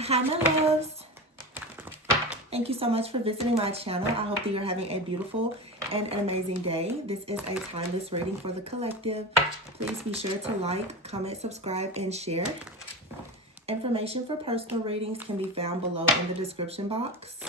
Hi, my loves. Thank you so much for visiting my channel. I hope that you're having a beautiful and an amazing day. This is a timeless reading for the collective. Please be sure to like, comment, subscribe, and share. Information for personal readings can be found below in the description box.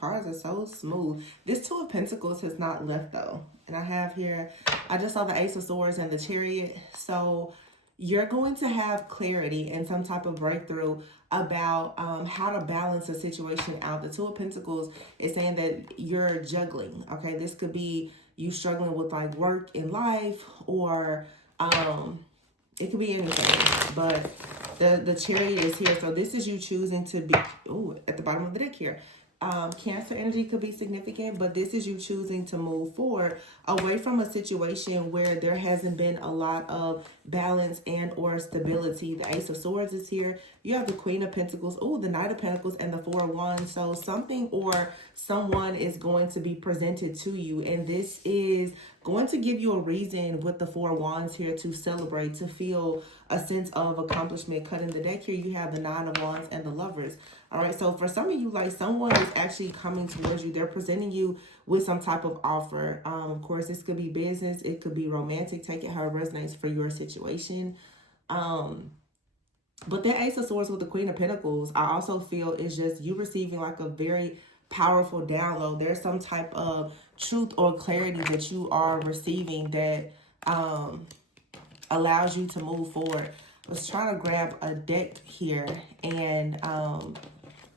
Cards are so smooth. This Two of Pentacles has not left though. And I have here, I just saw the Ace of Swords and the Chariot. So you're going to have clarity and some type of breakthrough about how to balance a situation out. The Two of Pentacles is saying that you're juggling. Okay, this could be you struggling with like work in life, or it could be anything. But the Chariot is here. So this is you choosing to be, at the bottom of the deck here. Cancer energy could be significant, but this is you choosing to move forward away from a situation where there hasn't been a lot of balance and or stability. The Ace of Swords is here. You have the Queen of Pentacles, the Knight of Pentacles, and the Four of Wands. So something or someone is going to be presented to you, and this is going to give you a reason with the Four of Wands here to celebrate, to feel a sense of accomplishment. Cutting the deck here, you have the Nine of Wands and the Lovers. All right, so for some of you, like someone is actually coming towards you. They're presenting you with some type of offer. Of course, this could be business. It could be romantic. Take it how it resonates for your situation. But that Ace of Swords with the Queen of Pentacles, I also feel is just you receiving like a very powerful download. There's some type of truth or clarity that you are receiving that allows you to move forward. I was trying to grab a deck here, and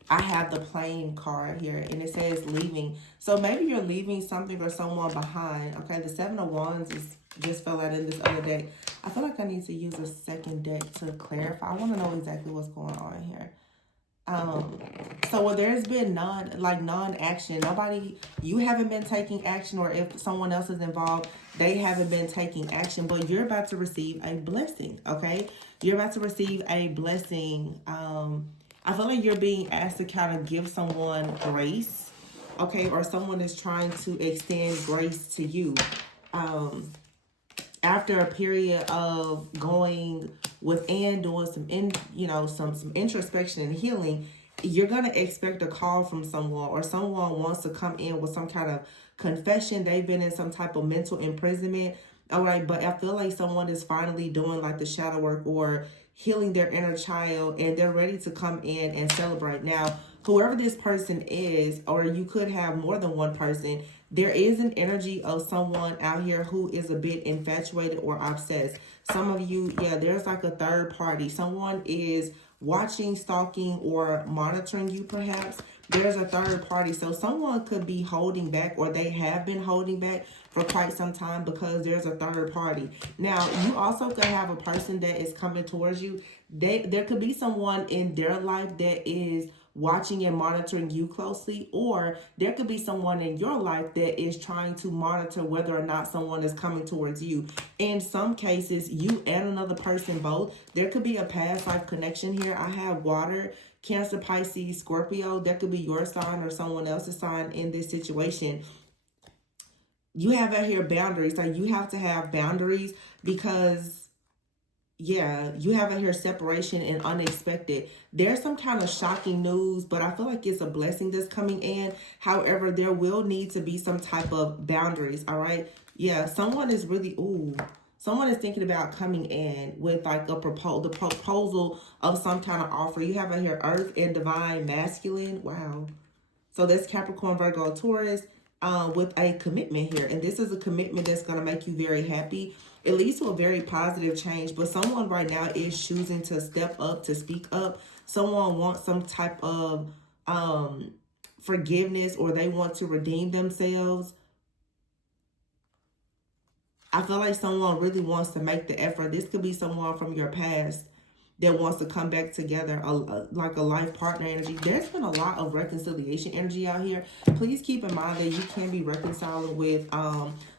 I have the Plane card here, and it says leaving. So maybe you're leaving something or someone behind. Okay, the Seven of Wands just fell out in this other deck. I feel like I need to use a second deck to clarify. I want to know exactly what's going on here. So there's been non-action. Nobody, you haven't been taking action, or if someone else is involved, they haven't been taking action, but you're about to receive a blessing, okay? You're about to receive a blessing. I feel like you're being asked to kind of give someone grace, okay? Or someone is trying to extend grace to you. After a period of going within, doing some introspection and healing, you're going to expect a call from someone, or someone wants to come in with some kind of confession. They've been in some type of mental imprisonment. All right, but I feel like someone is finally doing like the shadow work or healing their inner child, and they're ready to come in and celebrate. Now, whoever this person is, or you could have more than one person, there is an energy of someone out here who is a bit infatuated or obsessed. Some of you, there's like a third party. Someone is watching, stalking, or monitoring you perhaps. There's a third party. So someone could be holding back, or they have been holding back for quite some time because there's a third party. Now, you also could have a person that is coming towards you. There could be someone in their life that is watching and monitoring you closely, or there could be someone in your life that is trying to monitor whether or not someone is coming towards you. In some cases, you and another person both. There could be a past life connection here. I have water, Cancer, Pisces, Scorpio. That could be your sign or someone else's sign in this situation. You have out here boundaries. So you have to have boundaries because you have out here separation and unexpected. There's some kind of shocking news, but I feel like it's a blessing that's coming in. However, there will need to be some type of boundaries, all right? Yeah, someone is really, someone is thinking about coming in with like the proposal of some kind of offer. You have out here Earth and Divine Masculine. Wow. So that's Capricorn, Virgo, Taurus. With a commitment here, and this is a commitment that's going to make you very happy. It leads to a very positive change, but someone right now is choosing to step up, to speak up. Someone wants some type of forgiveness, or they want to redeem themselves. I feel like someone really wants to make the effort. This could be someone from your past that wants to come back together, like a life partner energy. There's been a lot of reconciliation energy out here. Please keep in mind that you can be reconciling with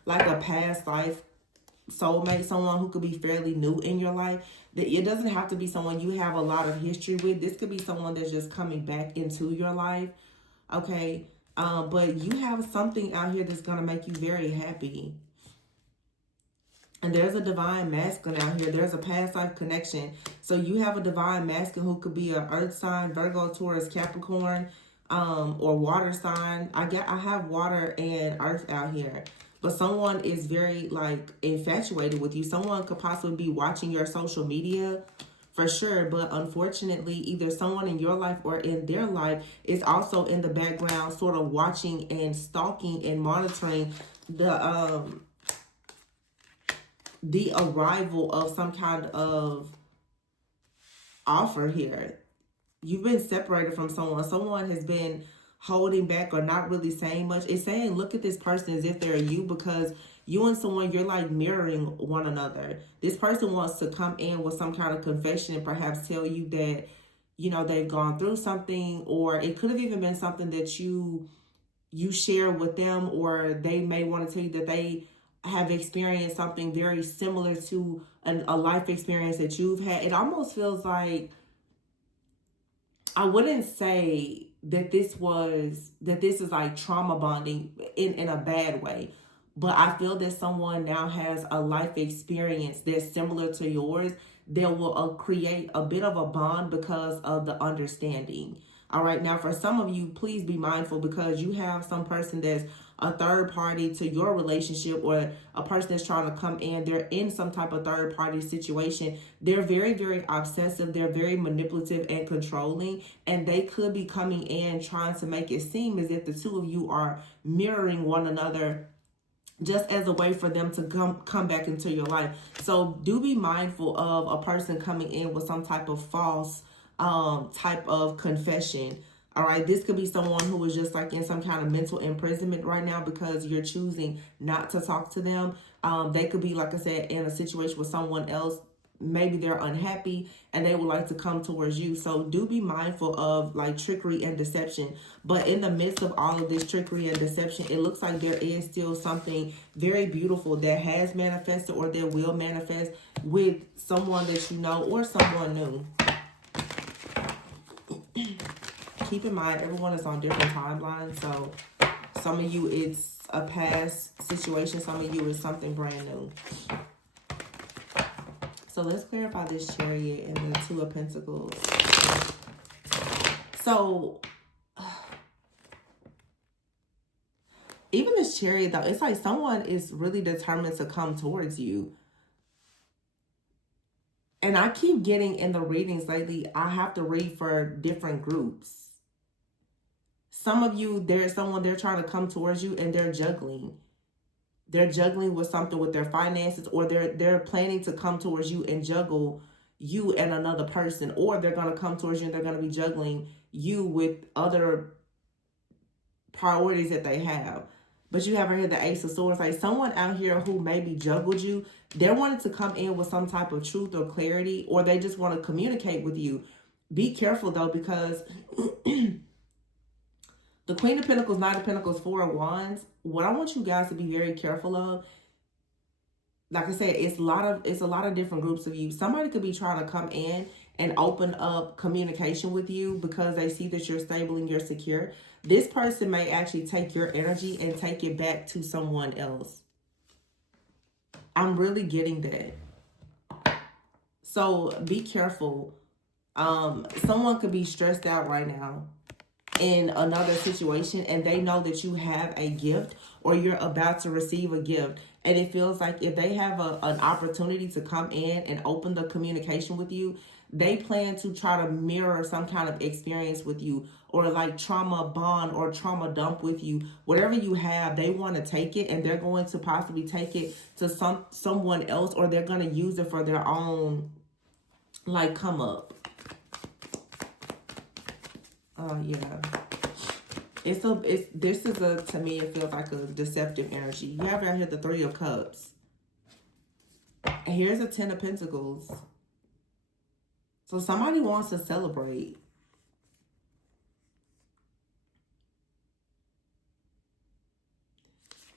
like a past life soulmate, someone who could be fairly new in your life. It doesn't have to be someone you have a lot of history with. This could be someone that's just coming back into your life. Okay. But you have something out here that's going to make you very happy. And there's a divine masculine out here. There's a past life connection. So you have a divine masculine who could be an earth sign, Virgo, Taurus, Capricorn, or water sign. I have water and earth out here. But someone is very like infatuated with you. Someone could possibly be watching your social media for sure. But unfortunately, either someone in your life or in their life is also in the background sort of watching and stalking and monitoring the arrival of some kind of offer here. You've been separated from someone. Someone has been holding back or not really saying much. It's saying, look at this person as if they're you, because you and someone, you're like mirroring one another. This person wants to come in with some kind of confession and perhaps tell you that, you know, they've gone through something, or it could have even been something that you share with them, or they may want to tell you that they have experienced something very similar to a life experience that you've had. It almost feels like, I wouldn't say that this is like trauma bonding in a bad way, but I feel that someone now has a life experience that's similar to yours that will create a bit of a bond because of the understanding. All right, now for some of you, please be mindful, because you have some person that's a third party to your relationship, or a person that's trying to come in. They're in some type of third party situation. They're very, very obsessive. They're very manipulative and controlling. And they could be coming in trying to make it seem as if the two of you are mirroring one another, just as a way for them to come back into your life. So do be mindful of a person coming in with some type of false type of confession. All right, this could be someone who is just like in some kind of mental imprisonment right now because you're choosing not to talk to them. They could be, like I said, in a situation with someone else. Maybe they're unhappy and they would like to come towards you. So do be mindful of like trickery and deception. But in the midst of all of this trickery and deception, it looks like there is still something very beautiful that has manifested or that will manifest with someone that you know or someone new. Keep in mind, everyone is on different timelines. So some of you, it's a past situation. Some of you, it's something brand new. So let's clarify this Chariot and the Two of Pentacles. So even this Chariot, though, it's like someone is really determined to come towards you. And I keep getting in the readings lately, I have to read for different groups. Some of you, there's someone, they're trying to come towards you and they're juggling. They're juggling with something with their finances, or they're planning to come towards you and juggle you and another person, or they're going to come towards you and they're going to be juggling you with other priorities that they have. But you have here the Ace of Swords. Like someone out here who maybe juggled you, they're wanting to come in with some type of truth or clarity, or they just want to communicate with you. Be careful though, because the Queen of Pentacles, Knight of Pentacles, Four of Wands, what I want you guys to be very careful of, like I said, it's a lot of different groups of you. Somebody could be trying to come in and open up communication with you because they see that you're stable and you're secure. This person may actually take your energy and take it back to someone else. I'm really getting that. So be careful. Someone could be stressed out right now in another situation, and they know that you have a gift or you're about to receive a gift, and it feels like if they have an opportunity to come in and open the communication with you, they plan to try to mirror some kind of experience with you, or like trauma bond or trauma dump with you. Whatever you have, they want to take it, and they're going to possibly take it to someone else, or they're going to use it for their own like come up. Yeah. To me, it feels like a deceptive energy. You have out here the Three of Cups. And here's a Ten of Pentacles. So somebody wants to celebrate.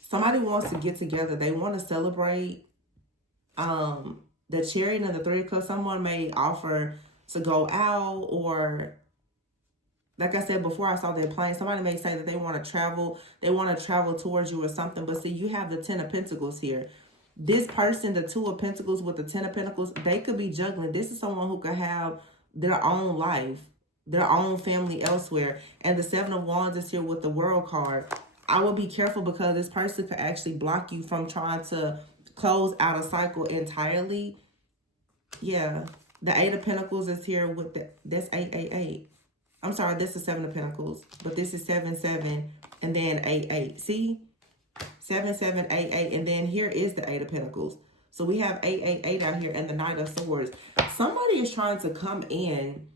Somebody wants to get together. They want to celebrate. The Chariot and the Three of Cups, someone may offer to go out, or Like I said before, I saw that plane. Somebody may say that they want to travel. They want to travel towards you or something. But see, you have the 10 of Pentacles here. This person, the 2 of Pentacles with the 10 of Pentacles, they could be juggling. This is someone who could have their own life, their own family elsewhere. And the 7 of Wands is here with the World card. I would be careful because this person could actually block you from trying to close out a cycle entirely. Yeah. The 8 of Pentacles is here with the, that's 888. I'm sorry, this is 7 of Pentacles, but this is 7-7 and then 8-8. See? 7-7-8-8, and then here is the 8 of Pentacles. So we have 8-8-8 out here and the Knight of Swords. Somebody is trying to come in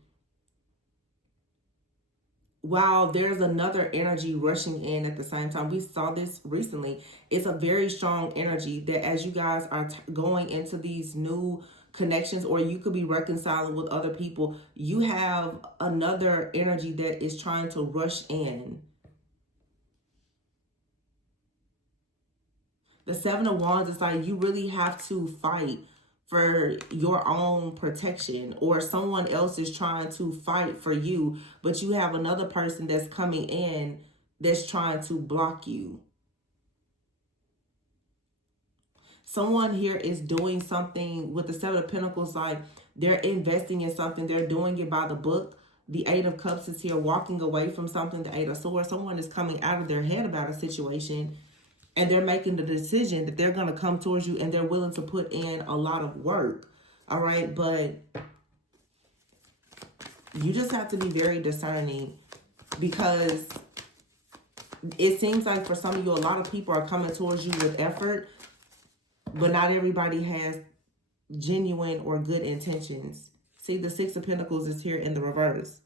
while there's another energy rushing in at the same time. We saw this recently. It's a very strong energy that as you guys are going into these new connections, or you could be reconciling with other people, you have another energy that is trying to rush in. The 7 of Wands is like you really have to fight for your own protection, or someone else is trying to fight for you, but you have another person that's coming in that's trying to block you. Someone here is doing something with the 7 of Pentacles, like they're investing in something. They're doing it by the book. The 8 of Cups is here, walking away from something. The 8 of Swords, someone is coming out of their head about a situation, and they're making the decision that they're going to come towards you and they're willing to put in a lot of work. All right. But you just have to be very discerning, because it seems like for some of you, a lot of people are coming towards you with effort, but not everybody has genuine or good intentions. See, the 6 of Pentacles is here in the reverse.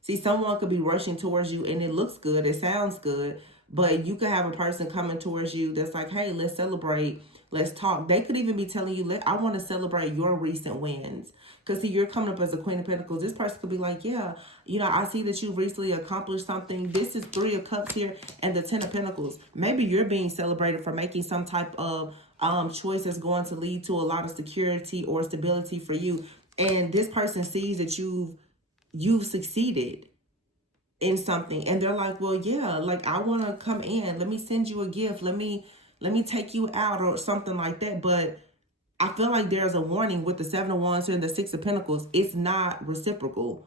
See, someone could be rushing towards you and it looks good, it sounds good, but you could have a person coming towards you that's like, hey, let's celebrate, let's talk. They could even be telling you, I want to celebrate your recent wins. Because see, you're coming up as a Queen of Pentacles. This person could be like, yeah, you know, I see that you recently accomplished something. This is 3 of Cups here and the 10 of Pentacles. Maybe you're being celebrated for making some type of choice that's going to lead to a lot of security or stability for you. And this person sees that you've succeeded in something, and they're like, well, yeah, like I want to come in, let me send you a gift, let me take you out or something like that. But I feel like there's a warning with the 7 of Wands and the 6 of Pentacles. It's not reciprocal.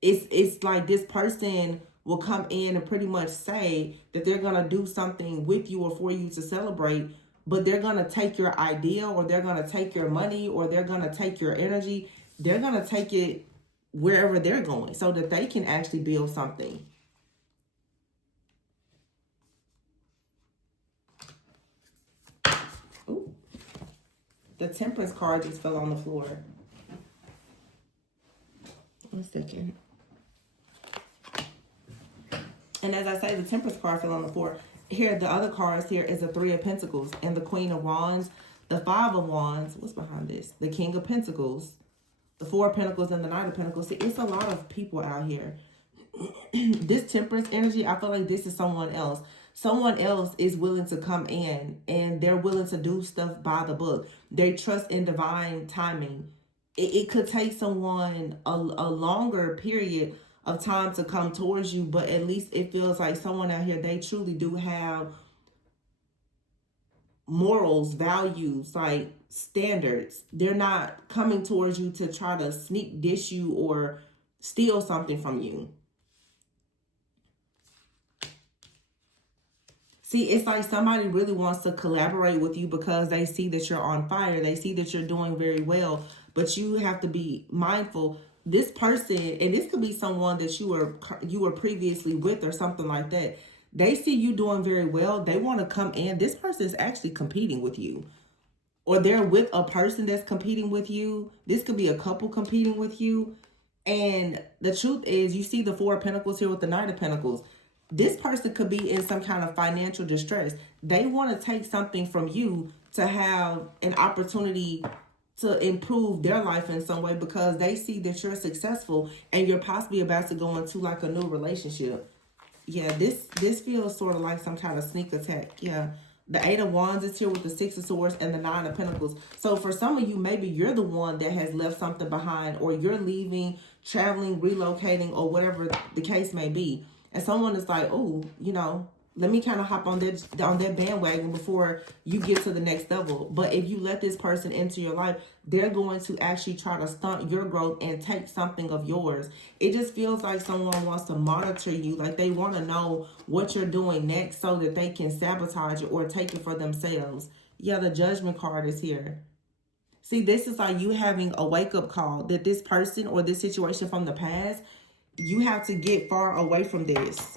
It's like this person will come in and pretty much say that they're gonna do something with you or for you to celebrate, but they're gonna take your idea, or they're gonna take your money, or they're gonna take your energy. They're gonna take it wherever they're going so that they can actually build something. Ooh. The Temperance card just fell on the floor. 1 second. And as I say, the Temperance card fell on the floor. Here, the other cards here is the 3 of Pentacles and the Queen of Wands, the 5 of Wands. What's behind this? The King of Pentacles, the 4 of Pentacles, and the 9 of Pentacles. See, it's a lot of people out here. This Temperance energy, I feel like this is someone else. Someone else is willing to come in and they're willing to do stuff by the book. They trust in divine timing. It could take someone a longer period of time to come towards you, but at least it feels like someone out here, they truly do have morals, values, like standards. They're not coming towards you to try to sneak dish you or steal something from you. See, it's like somebody really wants to collaborate with you because they see that you're on fire. They see that you're doing very well, but you have to be mindful. This person, and this could be someone that you were previously with or something like that. They see you doing very well. They want to come in. This person is actually competing with you, or they're with a person that's competing with you. This could be a couple competing with you. And the truth is, you see the 4 of Pentacles here with the 9 of Pentacles. This person could be in some kind of financial distress. They want to take something from you to have an opportunity to improve their life in some way because they see that you're successful and you're possibly about to go into like a new relationship. Yeah, this feels sort of like some kind of sneak attack. Yeah, The Eight of Wands is here with the Six of Swords and the Nine of Pentacles. So for some of you, maybe you're the one that has left something behind, or you're leaving, traveling, relocating, or whatever the case may be. And someone is like, oh, you know, let me kind of hop on that bandwagon before you get to the next level. But if you let this person into your life, they're going to actually try to stunt your growth and take something of yours. It just feels like someone wants to monitor you. Like they want to know what you're doing next so that they can sabotage it or take it for themselves. Yeah, the Judgment card is here. See, this is like you having a wake-up call that this person or this situation from the past, you have to get far away from this.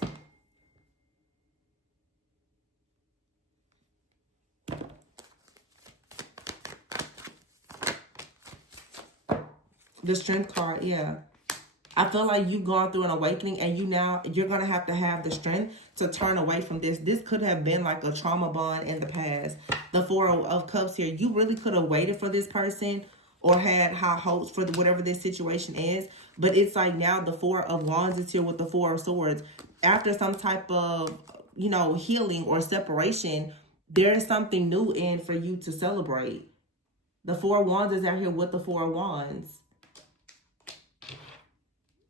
The Strength card, yeah. I feel like you've gone through an awakening and you're going to have the strength to turn away from this. This could have been like a trauma bond in the past. The Four of Cups here. You really could have waited for this person or had high hopes for whatever this situation is. But it's like now the Four of Wands is here with the Four of Swords. After some type of, you know, healing or separation, there's something new in for you to celebrate. The Four of Wands is out here with the Four of Wands.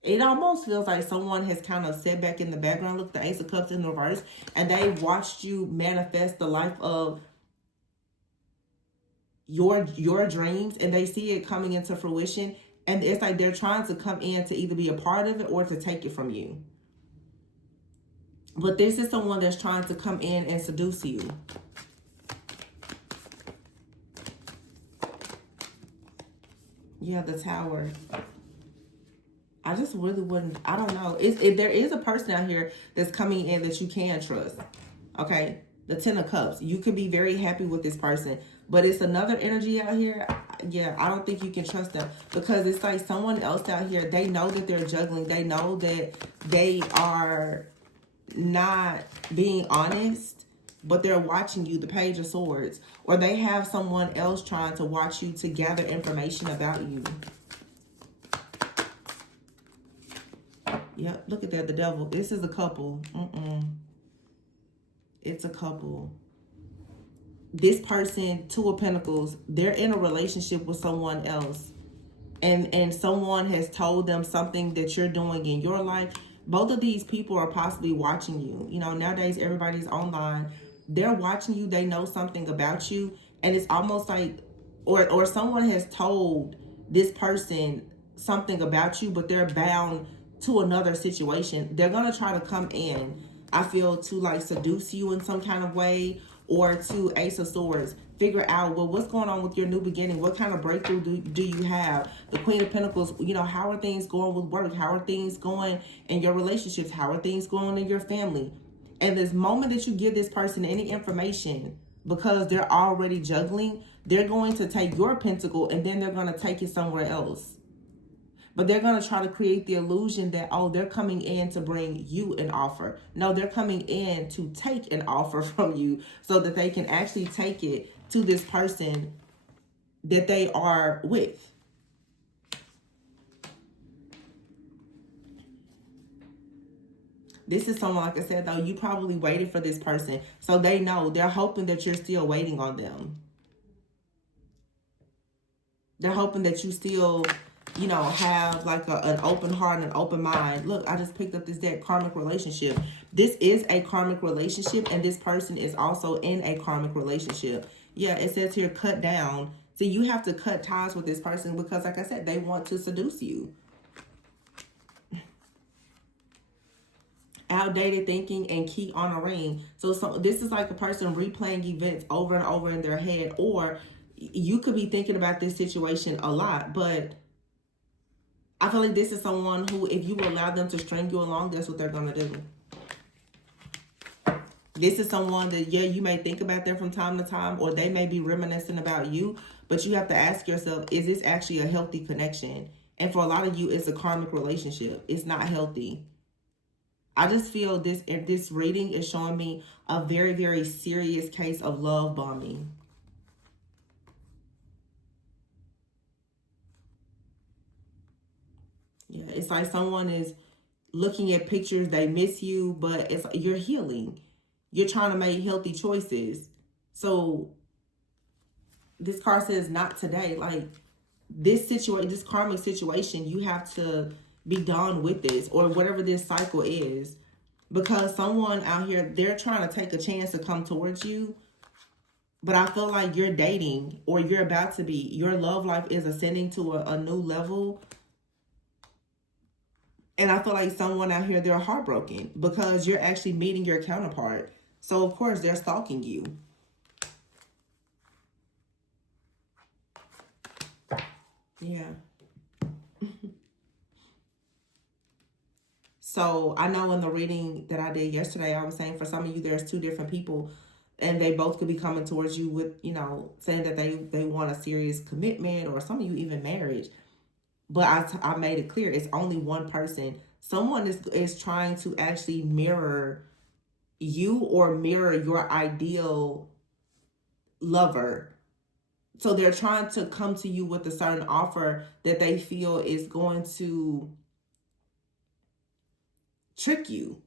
It almost feels like someone has kind of sat back in the background. Look, the Ace of Cups in reverse. And they watched you manifest the life of your dreams. And they see it coming into fruition. And it's like they're trying to come in to either be a part of it or to take it from you. But this is someone that's trying to come in and seduce you. Yeah, the Tower. I just really wouldn't, I don't know. There is a person out here that's coming in that you can trust. Okay? The Ten of Cups. You could be very happy with this person. But it's another energy out here. Yeah, I don't think you can trust them. Because it's like someone else out here, they know that they're juggling. They know that they are not being honest. But they're watching you, the Page of Swords. Or they have someone else trying to watch you to gather information about you. Yep, look at that, the Devil. This is a couple. It's a couple. This person, Two of Pentacles, they're in a relationship with someone else. And someone has told them something that you're doing in your life. Both of these people are possibly watching you. You know, nowadays everybody's online. They're watching you. They know something about you. And it's almost like, or someone has told this person something about you, but they're bound to another situation. They're going to try to come in, I feel, to like seduce you in some kind of way, or to Ace of Swords, figure out, well, what's going on with your new beginning? What kind of breakthrough do you have? The Queen of Pentacles, you know, how are things going with work? How are things going in your relationships? How are things going in your family? And this moment that you give this person any information, because they're already juggling, they're going to take your pentacle and then they're going to take it somewhere else. But they're going to try to create the illusion that, oh, they're coming in to bring you an offer. No, they're coming in to take an offer from you so that they can actually take it to this person that they are with. This is someone, like I said, though, you probably waited for this person. So they know, they're hoping that you're still waiting on them. They're hoping that you still, you know, have like an open heart and an open mind. Look, I just picked up this deck, karmic relationship. This is a karmic relationship, and this person is also in a karmic relationship. Yeah, it says here, cut down. So you have to cut ties with this person because, like I said, they want to seduce you. Outdated thinking and key on a ring. So this is like a person replaying events over and over in their head, or you could be thinking about this situation a lot, but I feel like this is someone who, if you allow them to string you along, that's what they're going to do. This is someone that, yeah, you may think about them from time to time, or they may be reminiscing about you, but you have to ask yourself, is this actually a healthy connection? And for a lot of you, it's a karmic relationship. It's not healthy. I just feel this reading is showing me a very, very serious case of love bombing. Yeah, it's like someone is looking at pictures, they miss you, but it's you're healing. You're trying to make healthy choices. So this card says not today. Like this situation, this karmic situation, you have to be done with this, or whatever this cycle is, because someone out here, they're trying to take a chance to come towards you. But I feel like you're dating, or you're about to be, your love life is ascending to a new level. And I feel like someone out here, they're heartbroken because you're actually meeting your counterpart. So of course they're stalking you. Yeah. So I know in the reading that I did yesterday, I was saying for some of you, there's two different people, and they both could be coming towards you with, you know, saying that they want a serious commitment, or some of you even marriage. But I made it clear, it's only one person. Someone is trying to actually mirror you, or mirror your ideal lover. So they're trying to come to you with a certain offer that they feel is going to trick you.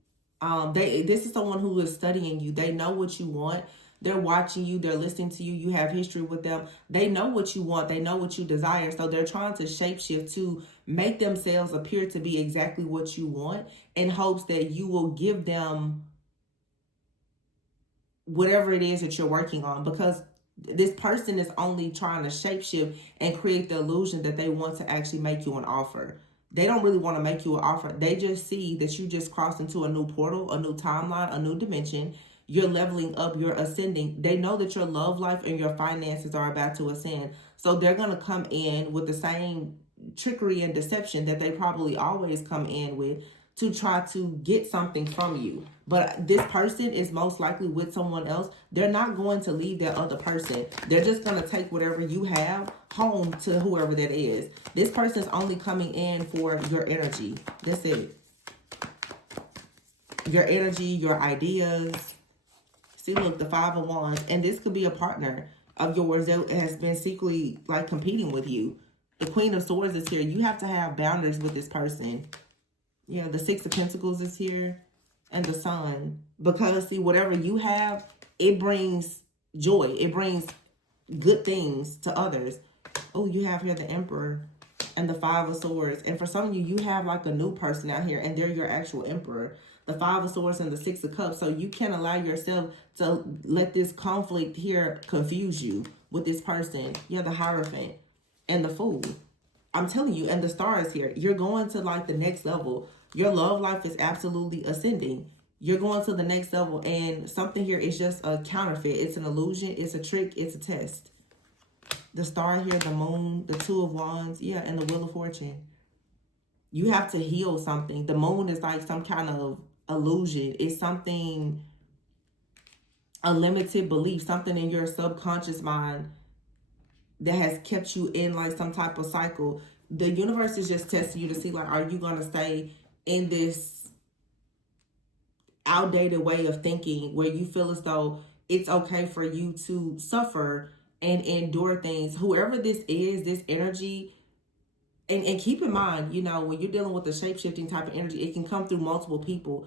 This is someone who is studying you. They know what you want. They're watching you. They're listening to you. You have history with them. They know what you want. They know what you desire. So they're trying to shapeshift to make themselves appear to be exactly what you want, in hopes that you will give them whatever it is that you're working on. Because this person is only trying to shapeshift and create the illusion that they want to actually make you an offer. They don't really want to make you an offer. They just see that you just crossed into a new portal, a new timeline, a new dimension. You're leveling up, you're ascending. They know that your love life and your finances are about to ascend. So they're going to come in with the same trickery and deception that they probably always come in with, to try to get something from you. But this person is most likely with someone else. They're not going to leave that other person. They're just going to take whatever you have home to whoever that is. This person is only coming in for your energy. That's it. Your energy, your ideas. See, look, the Five of Wands. And this could be a partner of yours that has been secretly like competing with you. The Queen of Swords is here. You have to have boundaries with this person. Yeah, the Six of Pentacles is here, and the Sun. Because, see, whatever you have, it brings joy. It brings good things to others. Oh, you have here the Emperor and the Five of Swords. And for some of you, you have like a new person out here, and they're your actual Emperor. The Five of Swords and the Six of Cups. So you can't allow yourself to let this conflict here confuse you with this person. Yeah, the Hierophant and the Fool. I'm telling you, and the Star is here. You're going to like the next level. Your love life is absolutely ascending. You're going to the next level, and something here is just a counterfeit. It's an illusion. It's a trick. It's a test. The Star here, the Moon, the Two of Wands, yeah, and the Wheel of Fortune. You have to heal something. The Moon is like some kind of illusion. It's something, a limited belief, something in your subconscious mind that has kept you in like some type of cycle. The universe is just testing you to see, like, are you going to stay in this outdated way of thinking where you feel as though it's okay for you to suffer and endure things? Whoever this is, this energy, and keep in mind, you know, when you're dealing with the shape-shifting type of energy, it can come through multiple people.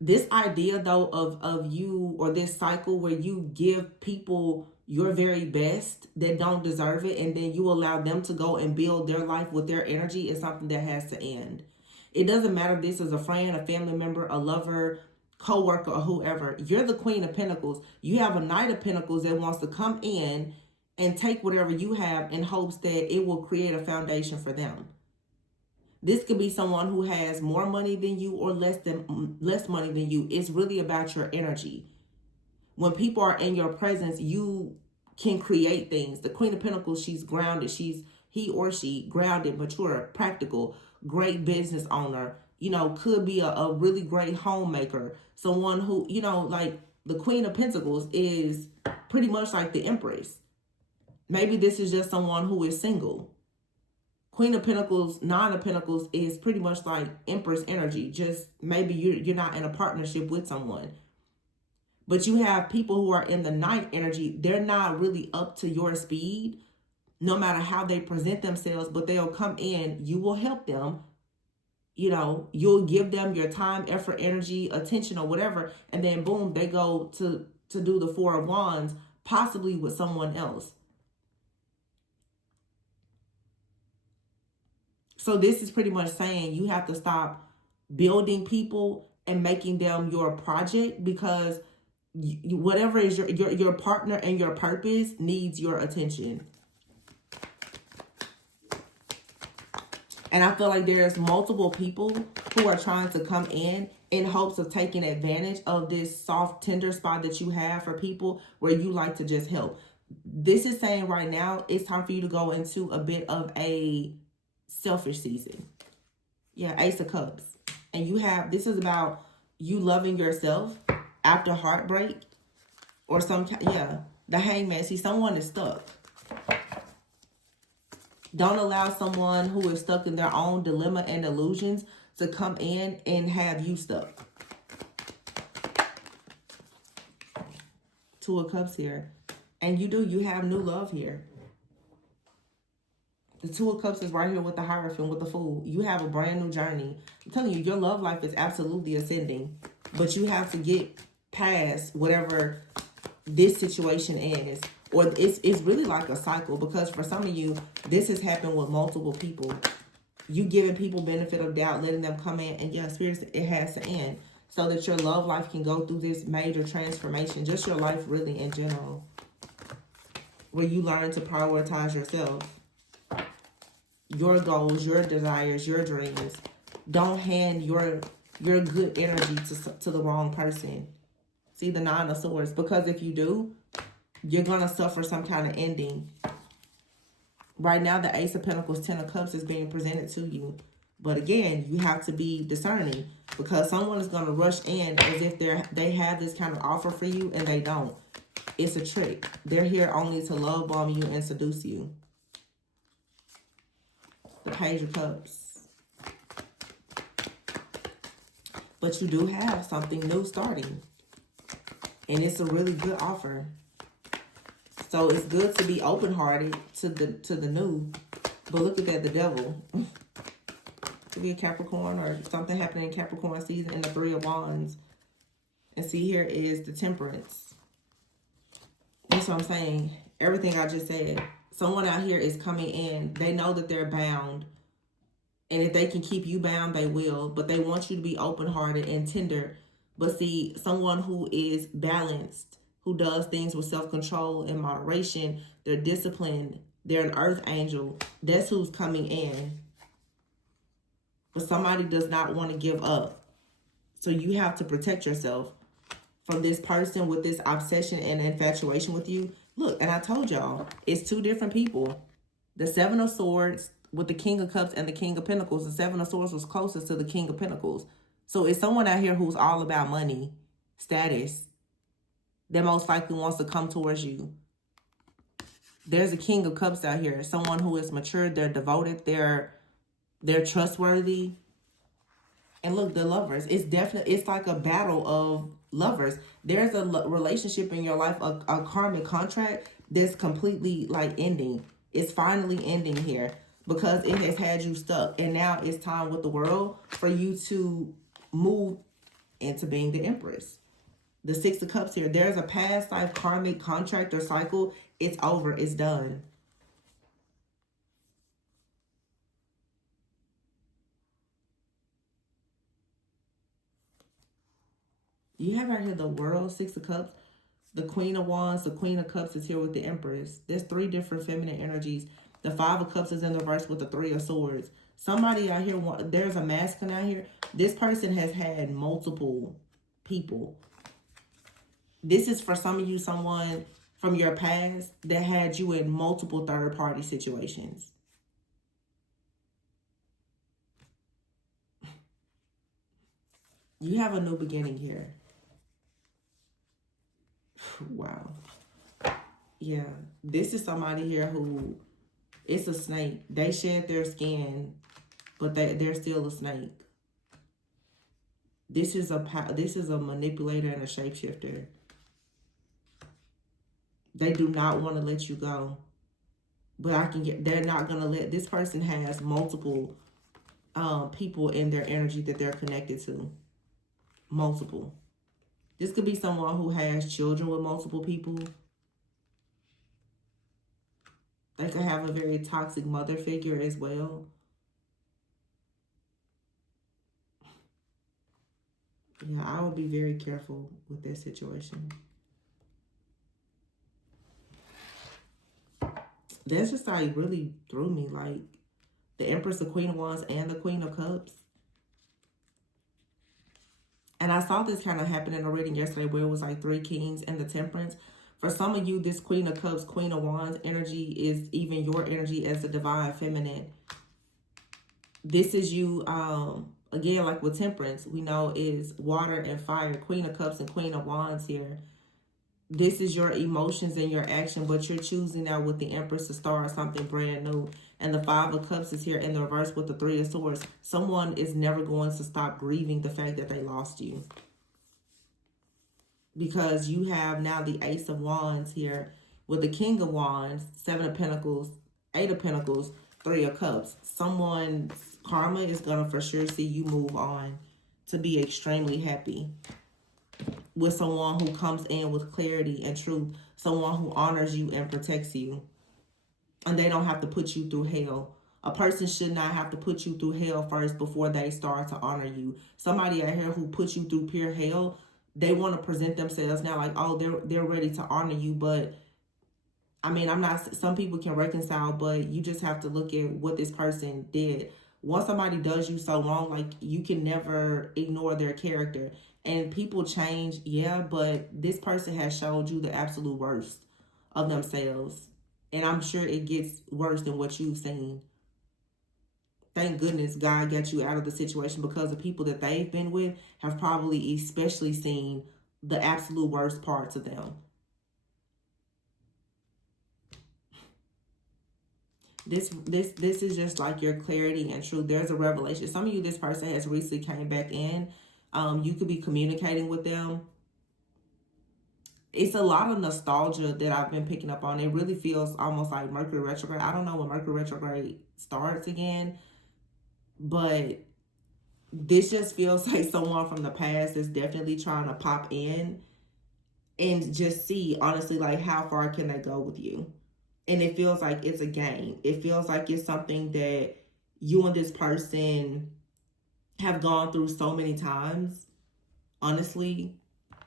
This idea, though, of you, or this cycle where you give people your very best that don't deserve it, and then you allow them to go and build their life with their energy, is something that has to end. It doesn't matter if this is a friend, a family member, a lover, co-worker, or whoever. You're the Queen of Pentacles. You have a Knight of Pentacles that wants to come in and take whatever you have in hopes that it will create a foundation for them. This could be someone who has more money than you or less money than you. It's really about your energy. When people are in your presence, you can create things. The Queen of Pentacles, she's grounded. He or she grounded, mature, practical, great business owner. You know, could be a really great homemaker. Someone who, you know, like the Queen of Pentacles is pretty much like the Empress. Maybe this is just someone who is single. Queen of Pentacles, Nine of Pentacles is pretty much like Empress energy. Just maybe you're not in a partnership with someone. But you have people who are in the Knight energy. They're not really up to your speed, no matter how they present themselves, but they'll come in. You will help them. You know, you'll give them your time, effort, energy, attention, or whatever. And then boom, they go to do the Four of Wands. possibly with someone else. So this is pretty much saying you have to stop building people and making them your project, because whatever is your partner and your purpose needs your attention. And I feel like there's multiple people who are trying to come in hopes of taking advantage of this soft, tender spot that you have for people where you like to just help. This is saying right now, it's time for you to go into a bit of a selfish season. Yeah, Ace of Cups. And you have, this is about you loving yourself after heartbreak or the Hangman. See, someone is stuck. Don't allow someone who is stuck in their own dilemma and illusions to come in and have you stuck. Two of Cups here. And you have new love here. The Two of Cups is right here with the Hierophant, with the Fool. You have a brand new journey. I'm telling you, your love life is absolutely ascending. But you have to get past whatever this situation is. Or it's really like a cycle, because for some of you, this has happened with multiple people. You giving people benefit of doubt, letting them come in, and yeah, spirits, it has to end, so that your love life can go through this major transformation. Just your life really in general, where you learn to prioritize yourself, your goals, your desires, your dreams. Don't hand your good energy to the wrong person. See, the Nine of Swords, because if you do, you're going to suffer some kind of ending. Right now, the Ace of Pentacles, Ten of Cups is being presented to you. But again, you have to be discerning, because someone is going to rush in as if they have this kind of offer for you, and they don't. It's a trick. They're here only to love bomb you and seduce you. The Page of Cups. But you do have something new starting. And it's a really good offer. So it's good to be open-hearted to the new. But look at that, the Devil. Could be a Capricorn or something happening in Capricorn season, and the Three of Wands. And see, here is the Temperance. That's what I'm saying. Everything I just said. Someone out here is coming in. They know that they're bound. And if they can keep you bound, they will. But they want you to be open-hearted and tender. But see, someone who is balanced, who does things with self-control and moderation, they're disciplined, they're an earth angel, that's who's coming in. But somebody does not want to give up. So you have to protect yourself from this person with this obsession and infatuation with you. Look, and I told y'all, it's two different people. The Seven of Swords with the King of Cups and the King of Pentacles. The Seven of Swords was closest to the King of Pentacles. So it's someone out here who's all about money, status, that most likely wants to come towards you. There's a King of Cups out here. Someone who is mature, they're devoted, they're trustworthy. And look, the Lovers. It's like a battle of lovers. There's a relationship in your life, a karmic contract that's completely like ending. It's finally ending here because it has had you stuck. And now it's time with the world for you to move into being the Empress. The Six of Cups here. There's a past life karmic contract or cycle. It's over. It's done. You have right here the World, Six of Cups, the Queen of Wands, the Queen of Cups is here with the Empress. There's three different feminine energies. The Five of Cups is in the reverse with the Three of Swords. Somebody out here, there's a masculine out here. This person has had multiple people. This is for some of you, someone from your past that had you in multiple third-party situations. You have a new beginning here. Wow. Yeah. This is somebody here who, it's a snake. They shed their skin, but they're still a snake. This is a manipulator and a shapeshifter. They do not want to let you go. But they're not going to let, this person has multiple people in their energy that they're connected to. Multiple. This could be someone who has children with multiple people. They could have a very toxic mother figure as well. Yeah, I would be very careful with that situation. That's just like really threw me. Like the Empress, the Queen of Wands, and the Queen of Cups. And I saw this kind of happen in a reading yesterday where it was like 3 kings and the Temperance. For some of you, this Queen of Cups, Queen of Wands energy is even your energy as the divine feminine. This is you, again, like with Temperance, we know is water and fire. Queen of Cups and Queen of Wands here. This is your emotions and your action, but you're choosing now with the Empress to start something brand new. And the 5 of Cups is here in the reverse with the 3 of Swords. Someone is never going to stop grieving the fact that they lost you. Because you have now the Ace of Wands here with the King of Wands, 7 of Pentacles, 8 of Pentacles, 3 of Cups. Someone's karma is going to for sure see you move on to be extremely happy with someone who comes in with clarity and truth, someone who honors you and protects you, and they don't have to put you through hell. A person should not have to put you through hell first before they start to honor you. Somebody out here who puts you through pure hell, they want to present themselves now like, oh, they're ready to honor you. But I mean, I'm not, some people can reconcile, but you just have to look at what this person did. Once somebody does you so wrong, like, you can never ignore their character. And people change, yeah, but this person has showed you the absolute worst of themselves. And I'm sure it gets worse than what you've seen. Thank goodness God got you out of the situation, because the people that they've been with have probably especially seen the absolute worst parts of them. This is just like your clarity and truth. There's a revelation. Some of you, this person has recently came back in. You could be communicating with them. It's a lot of nostalgia that I've been picking up on. It really feels almost like Mercury retrograde. I don't know when Mercury retrograde starts again, but this just feels like someone from the past is definitely trying to pop in and just see, honestly, like, how far can they go with you? And it feels like it's a game. It feels like it's something that you and this person have gone through so many times, honestly.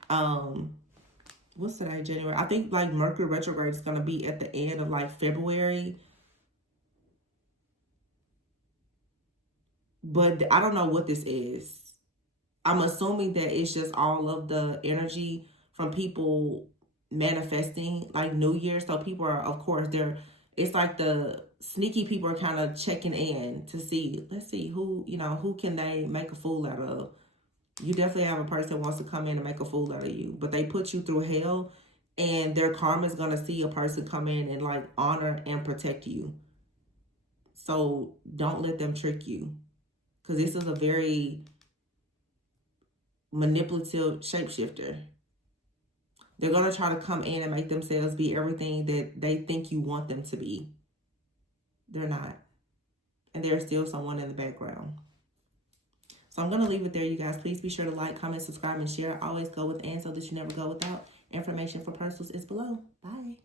What's today, January? I think like Mercury retrograde is going to be at the end of like February. But I don't know what this is. I'm assuming that it's just all of the energy from people manifesting like New Year. So people are, of course, it's like the sneaky people are kind of checking in to see, let's see who, who can they make a fool out of. You definitely have a person that wants to come in and make a fool out of you, but they put you through hell, and their karma is going to see a person come in and like honor and protect you. So don't let them trick you, because this is a very manipulative shapeshifter. They're going to try to come in and make themselves be everything that they think you want them to be. They're not. And there's still someone in the background. So I'm going to leave it there, you guys. Please be sure to like, comment, subscribe, and share. Always go with and so that you never go without. Information for personals is below. Bye.